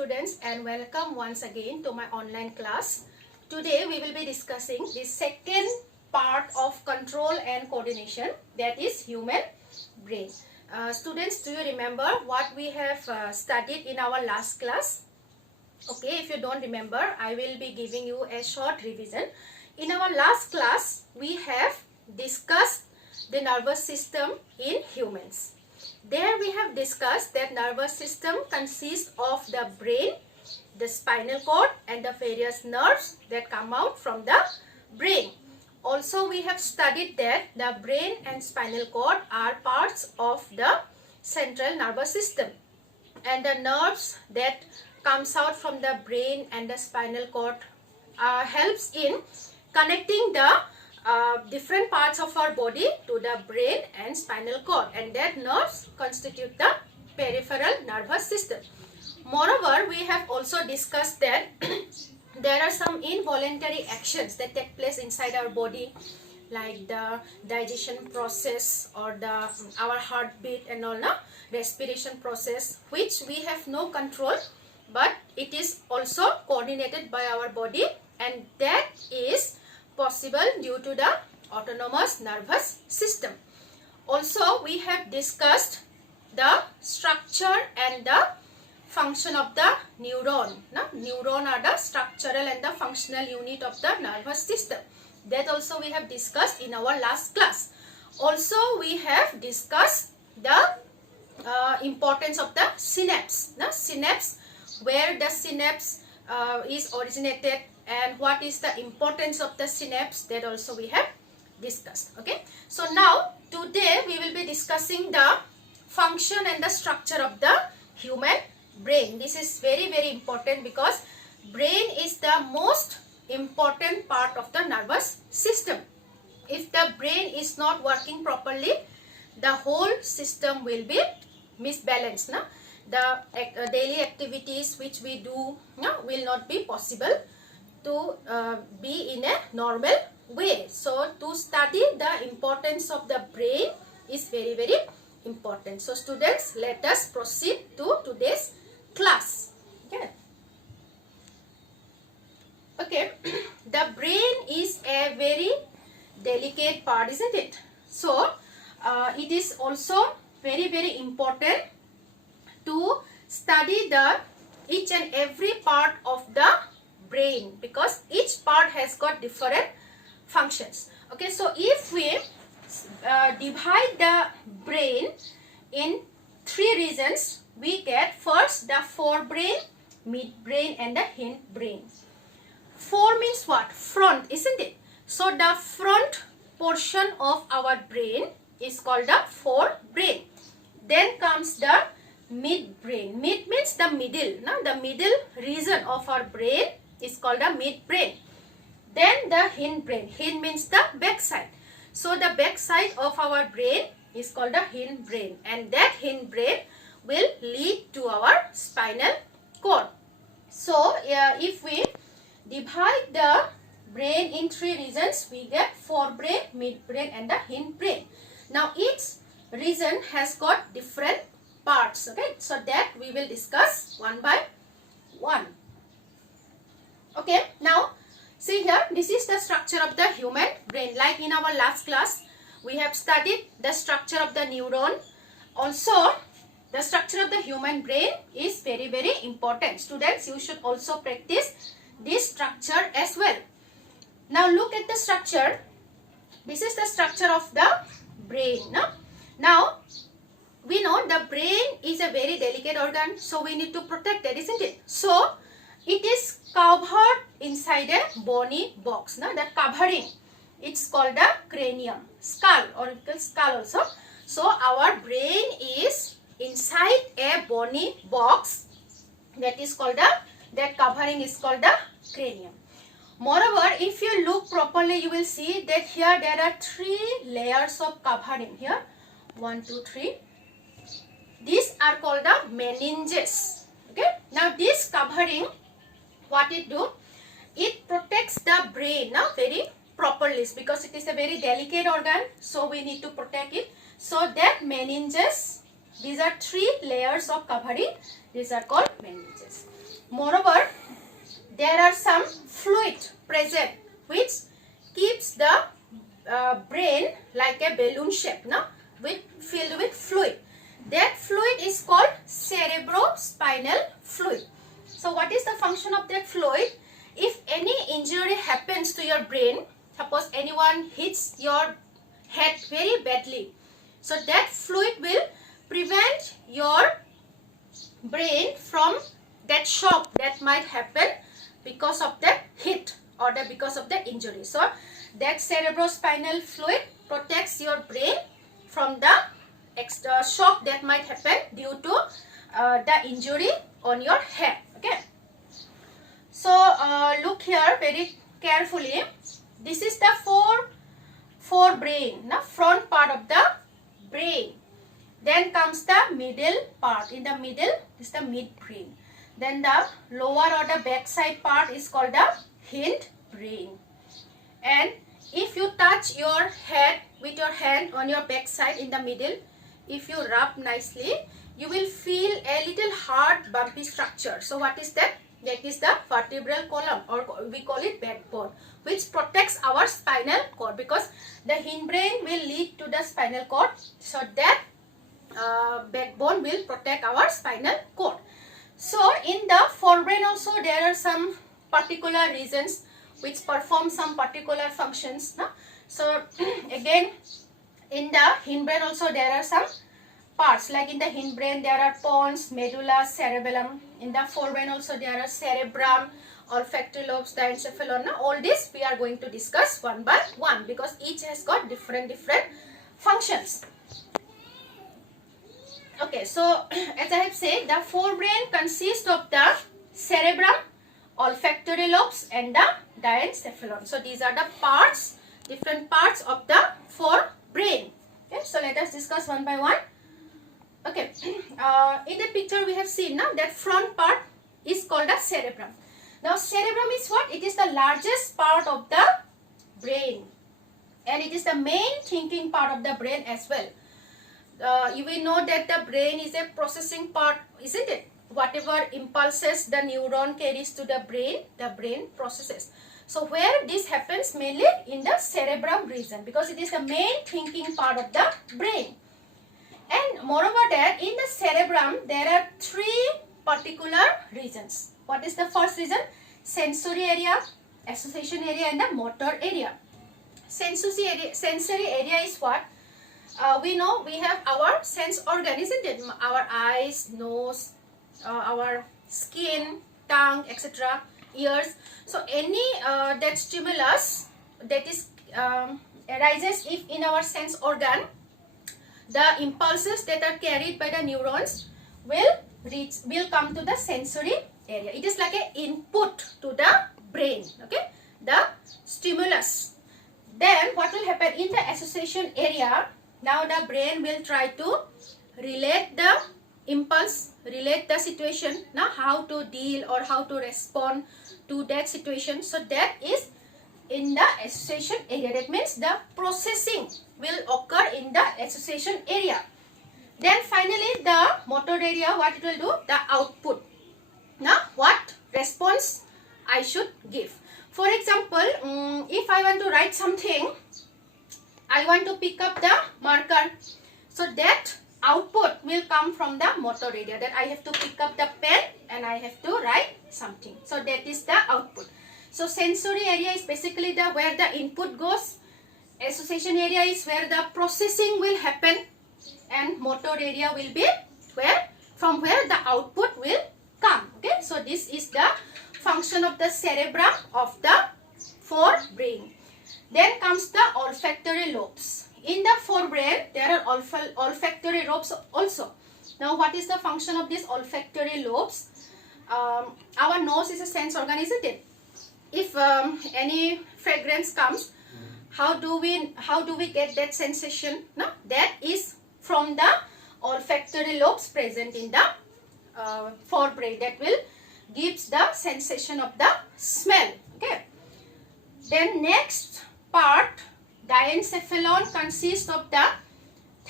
students, and welcome once again to my online class. Today we will be discussing the second part of control and coordination, that is human brain. Students, do you remember what we have studied in our last class? Okay, if you don't remember, I will be giving you a short revision. In our last class, we have discussed the nervous system in humans. There we have discussed that nervous system consists of the brain, the spinal cord, and the various nerves that come out from the brain. Also, we have studied that the brain and spinal cord are parts of the central nervous system, and the nerves that comes out from the brain and the spinal cord helps in connecting the different parts of our body to the brain and spinal cord, and that nerves constitute the peripheral nervous system. Moreover, we have also discussed that there are some involuntary actions that take place inside our body, like the digestion process or our heartbeat and all, respiration process, which we have no control, but it is also coordinated by our body, and that is possible due to the autonomous nervous system. Also, we have discussed the structure and the function of the neuron. Neuron are the structural and the functional unit of the nervous system. That also we have discussed in our last class. Also, we have discussed the importance of the synapse. Synapse, where the synapse is originated, and what is the importance of the synapse, that also we have discussed. Okay, so now today we will be discussing the function and the structure of the human brain. This is very important because brain is the most important part of the nervous system. If the brain is not working properly, the whole system will be misbalanced. The daily activities which we do will not be possible to be in a normal way. So to study the importance of the brain is very important. So students, let us proceed to today's class. Okay, the brain is a very delicate part, isn't it? So it is also very important to study the each and every part of the brain, because each part has got different functions. Okay, so if we divide the brain in three regions, we get first the forebrain, midbrain, and the hindbrain. Fore means what? Front, isn't it? So the front portion of our brain is called the forebrain. Then comes the midbrain. Mid means the middle. The middle region of our brain is called the midbrain. Then the hindbrain. Hind means the backside. So the backside of our brain is called the hindbrain, and that hindbrain will lead to our spinal cord. So if we divide the brain in three regions, we get forebrain, midbrain, and the hindbrain. Now each region has got different parts. Okay, so that we will discuss one by one. Okay, now see here, this is the structure of the human brain. Like in our last class, we have studied the structure of the neuron. Also, the structure of the human brain is very important. Students, you should also practice this structure as well. Now look at the structure. This is the structure of the brain. Now we know the brain is a very delicate organ, so we need to protect it, isn't it? So it is covered inside a bony box. That covering, it's called the cranium, skull, or skull also. So our brain is inside a bony box, that is called that covering is called the cranium. Moreover, if you look properly, you will see that here there are three layers of covering. Here 1, 2, 3. These are called the meninges. Okay, now this covering, what it do, it protects the brain very properly, because it is a very delicate organ, so we need to protect it. So that meninges These are 3 layers of covering. These are called meninges. Moreover, there are some fluid present which keeps the brain like a balloon shape, no? Filled with fluid. That fluid is called cerebrospinal fluid. So what is the function of that fluid? If any injury happens to your brain, suppose anyone hits your head very badly, so that fluid will prevent your brain from that shock that might happen because of the hit or because of the injury. So that cerebrospinal fluid protects your brain from the extra shock that might happen due to the injury on your head. Okay. So look here very carefully. This is the forebrain, the front part of the brain. Then comes the middle part. In the middle is the midbrain. Then the lower or the backside part is called the hindbrain. And if you touch your head with your hand on your backside in the middle, if you rub nicely, you will feel a little hard bumpy structure. So what is that? That is the vertebral column, or we call it backbone, which protects our spinal cord, because the hindbrain will lead to the spinal cord. So that backbone will protect our spinal cord. So in the forebrain also there are some particular regions which perform some particular functions. No? So again, in the hindbrain also there are some parts. Like in the hindbrain there are pons, medulla, cerebellum. In the forebrain also there are cerebrum, olfactory lobes, diencephalon. Now all this we are going to discuss one by one, because each has got different functions. Okay, so as I have said, the forebrain consists of the cerebrum, olfactory lobes and the diencephalon. So these are the parts, different parts of the forebrain. Okay, so let us discuss one by one. Okay, in the picture we have seen now that front part is called the cerebrum. Now cerebrum is what? It is the largest part of the brain, and it is the main thinking part of the brain as well. You will know that the brain is a processing part, isn't it? Whatever impulses the neuron carries to the brain processes. So where this happens? Mainly in the cerebrum region, because it is the main thinking part of the brain. And moreover that in the cerebrum there are 3 particular regions. What is the first region? Sensory area, association area and the motor area. Sensory area is what? We know we have our sense organ, isn't it? Our eyes, nose, our skin, tongue, etc., ears. So any that stimulus that is arises if in our sense organ, the impulses that are carried by the neurons will come to the sensory area. It is like an input to the brain. Okay, the stimulus. Then what will happen in the association area? Now the brain will try to relate the impulse, relate the situation, now how to deal or how to respond to that situation. So that is in the association area. That means the processing will occur in the association area. Then finally the motor area, what it will do? The output. Now what response I should give. For example, if I want to write something, I want to pick up the marker. So that output will come from the motor area, that I have to pick up the pen and I have to write something. So that is the output. So sensory area is basically the where the input goes. Association area is where the processing will happen, and motor area will be from where the output will come. Okay, so this is the function of the cerebrum of the forebrain. Then comes the olfactory lobes. In the forebrain, there are olfactory lobes also. Now, what is the function of these olfactory lobes? Our nose is a sense organ, isn't it? If any fragrance comes, how do we get that sensation? No, that is from the olfactory lobes present in the forebrain. That will gives the sensation of the smell. Okay. Then next part, diencephalon, consists of the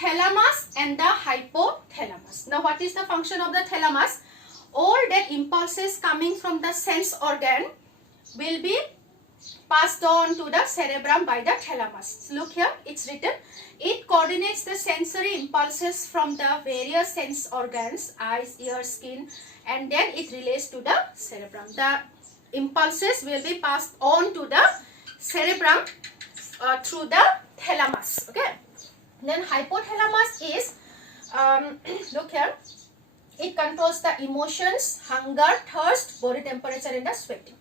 thalamus and the hypothalamus. Now what is the function of the thalamus? All the impulses coming from the sense organ will be passed on to the cerebrum by the thalamus. Look here, it's written. It coordinates the sensory impulses from the various sense organs, eyes, ears, skin, and then it relays to the cerebrum. The impulses will be passed on to the cerebrum through the thalamus. Okay. Then hypothalamus is, look here, it controls the emotions, hunger, thirst, body temperature, and the sweating.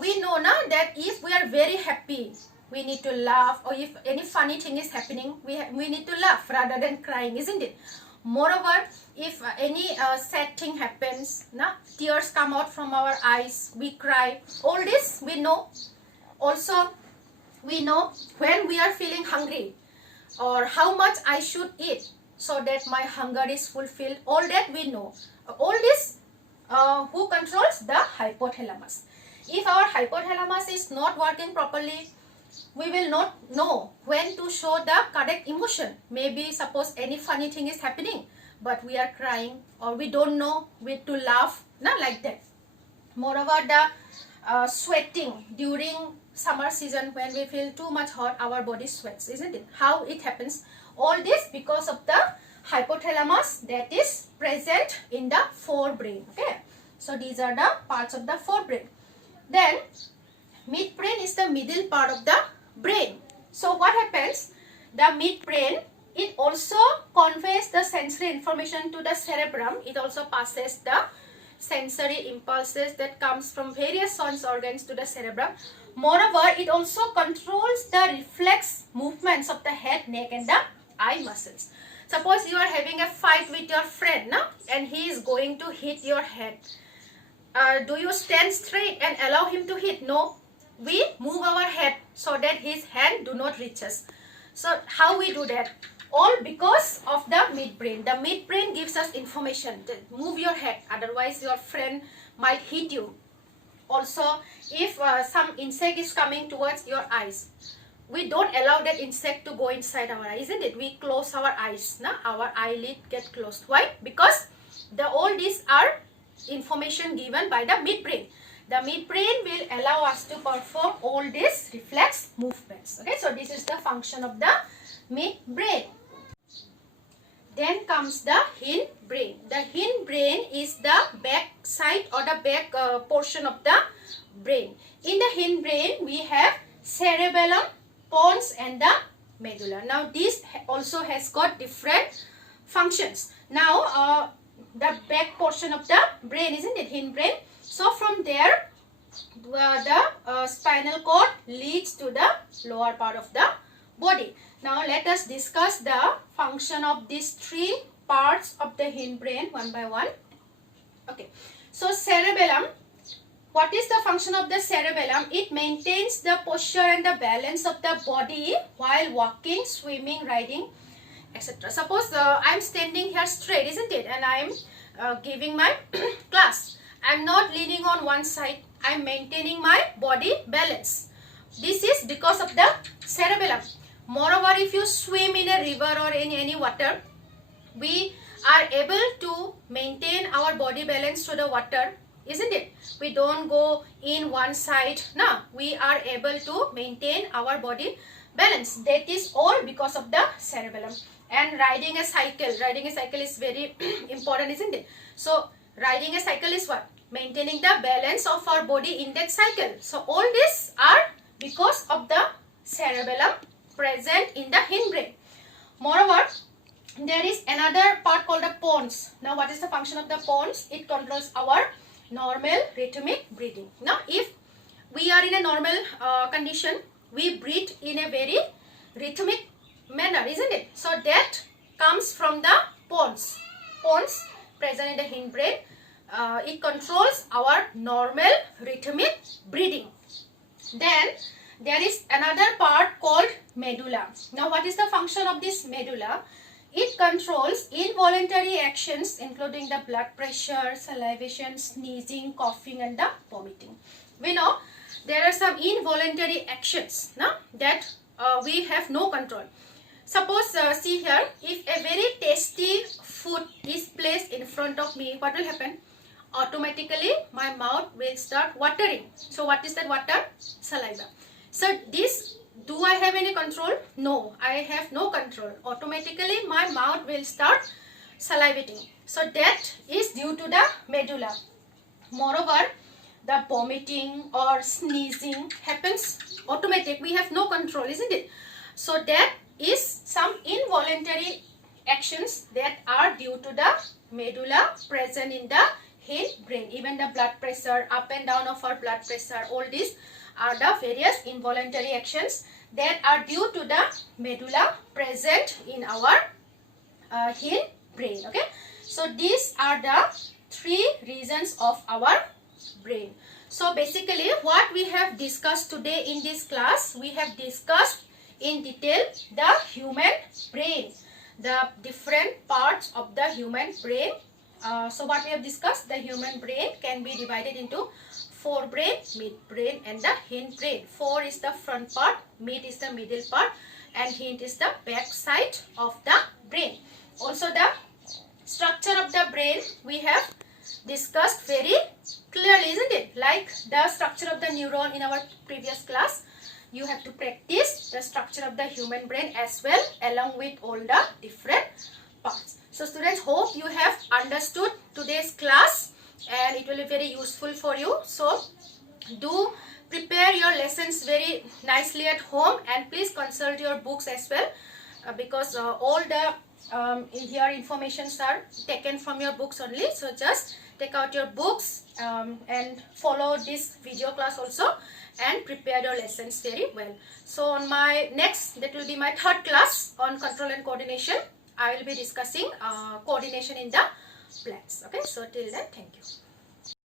We know now that if we are very happy, we need to laugh, or if any funny thing is happening, we need to laugh rather than crying, isn't it? Moreover, if any sad thing happens, tears come out from our eyes, we cry. All this we know. Also, we know when we are feeling hungry or how much I should eat so that my hunger is fulfilled. All that we know. All this, who controls? The hypothalamus. If our hypothalamus is not working properly, we will not know when to show the correct emotion. Maybe suppose any funny thing is happening, but we are crying, or we don't know when to laugh, like that. Moreover, the sweating during summer season, when we feel too much hot, our body sweats, isn't it? How it happens? All this because of the hypothalamus that is present in the forebrain. Okay, so these are the parts of the forebrain. Then midbrain is the middle part of the brain. So what happens? The midbrain, it also conveys the sensory information to the cerebrum. It also passes the sensory impulses that comes from various sense organs to the cerebrum. Moreover, it also controls the reflex movements of the head, neck, and the eye muscles. Suppose you are having a fight with your friend, and he is going to hit your head. Do you stand straight and allow him to hit? No. We move our head so that his hand do not reach us. So how we do that? All because of the midbrain. The midbrain gives us information. Move your head, otherwise your friend might hit you. Also, if some insect is coming towards your eyes, we don't allow that insect to go inside our eyes, isn't it? We close our eyes. Our eyelid get closed. Why? Because all these are information given by the midbrain. The midbrain will allow us to perform all these reflex movements. Okay, so this is the function of the midbrain. Then comes the hindbrain. The hindbrain is the back side or the back portion of the brain. In the hindbrain, we have cerebellum, pons, and the medulla. Now, this also has got different functions. Now, the back portion of the brain, isn't it? Hindbrain. So from there, the spinal cord leads to the lower part of the body. Now let us discuss the function of these three parts of the hindbrain one by one. Okay. So cerebellum. What is the function of the cerebellum? It maintains the posture and the balance of the body while walking, swimming, riding, etc. Suppose I am standing here straight, isn't it? And I am giving my class. I am not leaning on one side. I am maintaining my body balance. This is because of the cerebellum. Moreover, if you swim in a river or in any water, we are able to maintain our body balance through the water, isn't it? We don't go in one side. No, we are able to maintain our body balance. That is all because of the cerebellum. And riding a cycle is very important, isn't it? So riding a cycle is what? Maintaining the balance of our body in that cycle. So all these are because of the cerebellum present in the hindbrain. Moreover, there is another part called the pons. Now what is the function of the pons? It controls our normal rhythmic breathing. Now if we are in a normal condition, we breathe in a very rhythmic manner, isn't it? So that comes from the pons. Pons present in the hindbrain. It controls our normal rhythmic breathing. Then there is another part called medulla. Now what is the function of this medulla? It controls involuntary actions including the blood pressure, salivation, sneezing, coughing, and the vomiting. We know there are some involuntary actions that we have no control. Suppose see here, if a very tasty food is placed in front of me, what will happen? Automatically my mouth will start watering. So what is that water? Saliva. So this, do I have any control? No, I have no control. Automatically my mouth will start salivating. So that is due to the medulla. Moreover, the vomiting or sneezing happens automatic. We have no control, isn't it? So that is some involuntary actions that are due to the medulla present in the hindbrain. Even the blood pressure, up and down of our blood pressure, all these are the various involuntary actions that are due to the medulla present in our hindbrain. Okay, so these are the 3 reasons of our brain. So basically what we have discussed today in this class, we have discussed in detail the human brain, the different parts of the human brain. So what we have discussed, the human brain can be divided into forebrain, midbrain and the hindbrain. Fore is the front part, mid is the middle part and hind is the back side of the brain. Also the structure of the brain we have discussed very clearly, isn't it? Like the structure of the neuron in our previous class. You have to practice the structure of the human brain as well, along with all the different parts. So students, hope you have understood today's class and it will be very useful for you. So do prepare your lessons very nicely at home and please consult your books as well, because all the here informations are taken from your books only. So just take out your books and follow this video class also and prepare your lessons very well. So on my next, that will be my 3rd class on control and coordination, I will be discussing coordination in the plants. Okay, so till then, thank you.